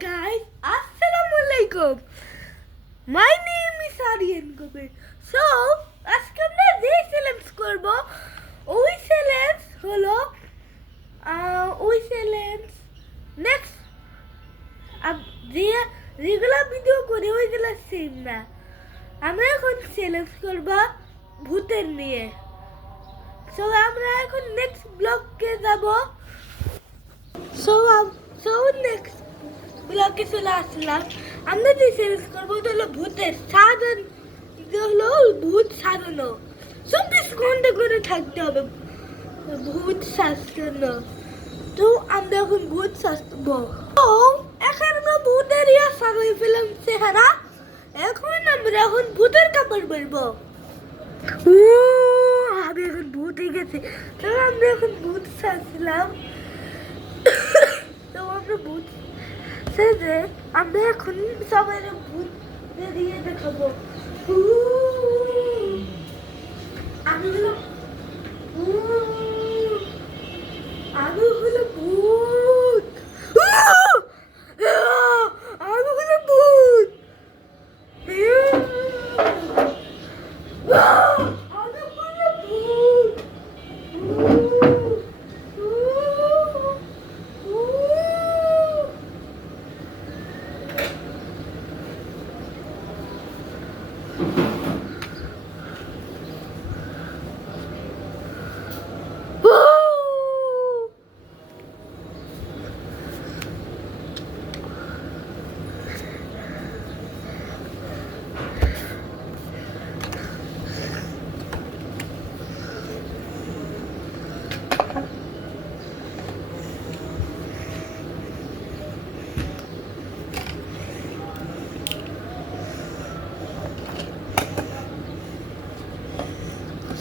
guys, Assalamualaikum. My name is Aryan Kabir. So, আজকে আমরা যে চ্যালেঞ্জ করব ওই চ্যালেঞ্জ হলো নেক্সট রেগুলার ভিডিও করে ওইগুলো সেম না। আমরা এখন চ্যালেঞ্জ করব ভূতের নিয়ে। সো আমরা এখন নেক্সট ব্লগে যাব। সো নেক্সট ব্লগে চলে আসলাম। আমরা যে চ্যালেঞ্জ করবো ওটা হলো ভূতের ভূত সাজানো 24 ঘন্টা করে থাকতে হবে ভূত সাজানো। তো আমরা এখন ভূত সাজবো। তো এখন আমরা ভূতের সাজাই ফেলাম চেহারা। আমরা এখন ভূতের কাপড় পরবো। আমি এখন ভূত হয়ে গেছি। তো আমরা এখন ভূত সাজলাম। তো আমরা ভূত সেজে আমরা এখন সবাই ভূত দিয়ে দেখাবো। আমি হলো ভূত। আমি হলো ভূত।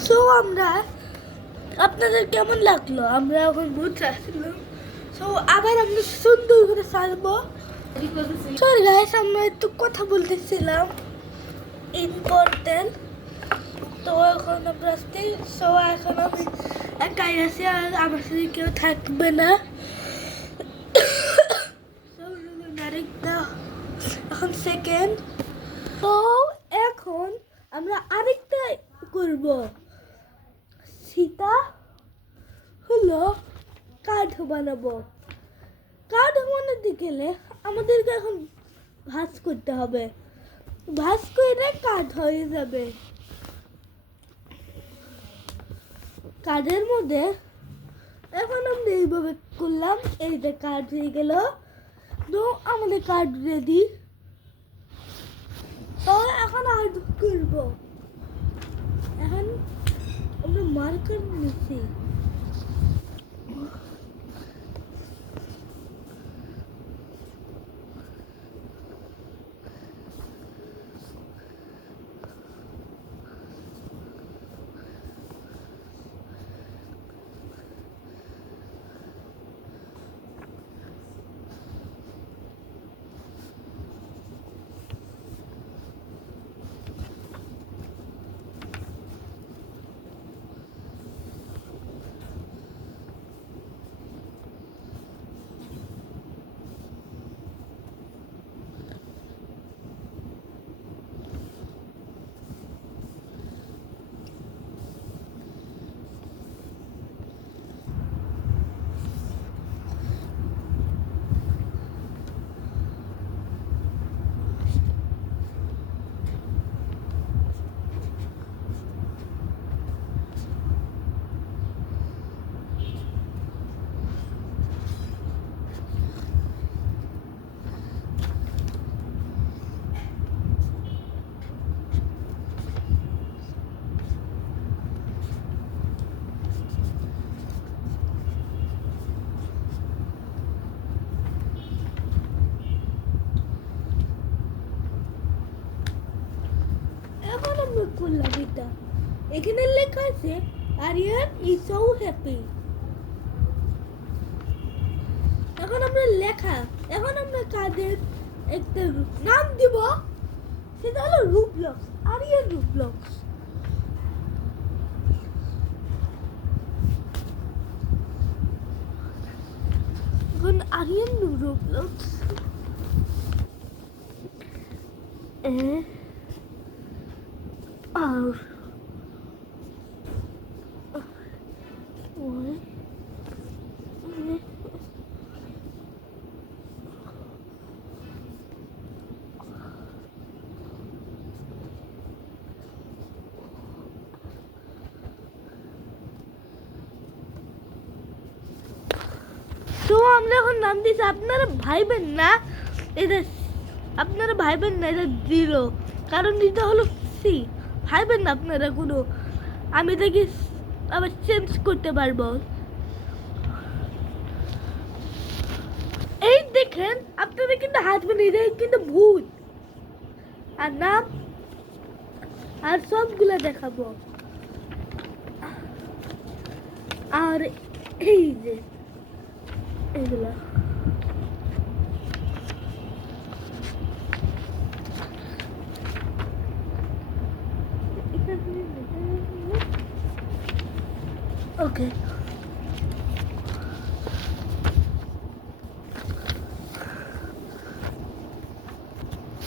সো আমরা আপনাদের কেমন লাগলো? আমরা এখন ভূত সাজলাম। সো আবার আমরা সুন্দর করে সাজবো। সরি গাইস, আমরা একটু কথা বলতেছিলাম ইম্পর্টেন্ট। তো এখন আমরা আসতে এখন আমি একাই আছি, আর আমার সাথে কেউ থাকবে না। আরেকটা এখন সেকেন্ড। তো এখন আমরা আরেকটা করব। সীতা হলো কাঠ বানাবো। কাঠ বানাতে গেলে আমাদেরকে এখন ভাঁজ করতে হবে। ভাঁজ করে কাঠ হয়ে যাবে। কাঠের মধ্যে এখন আমরা এইভাবে করলাম, এইটা কাঠ হয়ে গেল। তো আমাদের কাঠ রেডি। তো এখন আর করবো। এখন আমরা মার্কার নিচ্ছি। করলাম এটা। এখানে লেখা আছে আরিয়ান ইজ সো হ্যাপি। এখন আমরা কাদের একটা নাম দিব, সেটা হলো রুবলক্স। আরিয়ান রুবলক্স। এখন Aryan রুবলক্স A R Y A. তো আমরা এখন নাম দিয়েছি, আপনারা ভাইবেন না এটা, আপনারা ভাইবেন না এটা জিরো, কারণ এটা হলো সি। ভাইবেন না আপনারা কোনো, আমি দেখি আবার চেঞ্জ করতে পারবো। এই দেখেন আপনারা কিন্তু হাসবেন, এটা কিন্তু ভূত। আর নাম আর সবগুলা দেখাবো। আর এই যে এগুলা ওকে।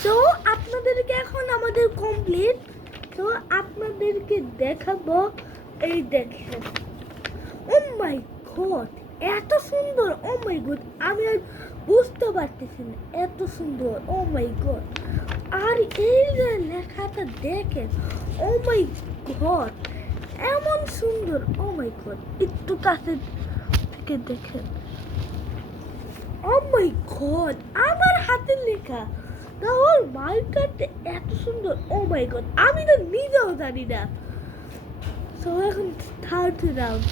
তো আপনাদেরকে এখন আমাদের কমপ্লিট, তো আপনাদেরকে দেখাবো। এই দেখেন, ও মাই গড এত সুন্দর, ও মাই গড আমি আর বুঝতে পারতেছি না, এত সুন্দর, ও মাই গড। আর এই যে লেখাটা দেখেন, ও মাই গড এমন সুন্দর, ও মাই গড একটু কাছে থেকে দেখেন, ও মাই গড আমার হাতের লেখা, তাহলে মাইকারটা এত সুন্দর, ও মাই গড আমি তো নিজেও জানি না। তো এখন থার্ড রাউন্ড।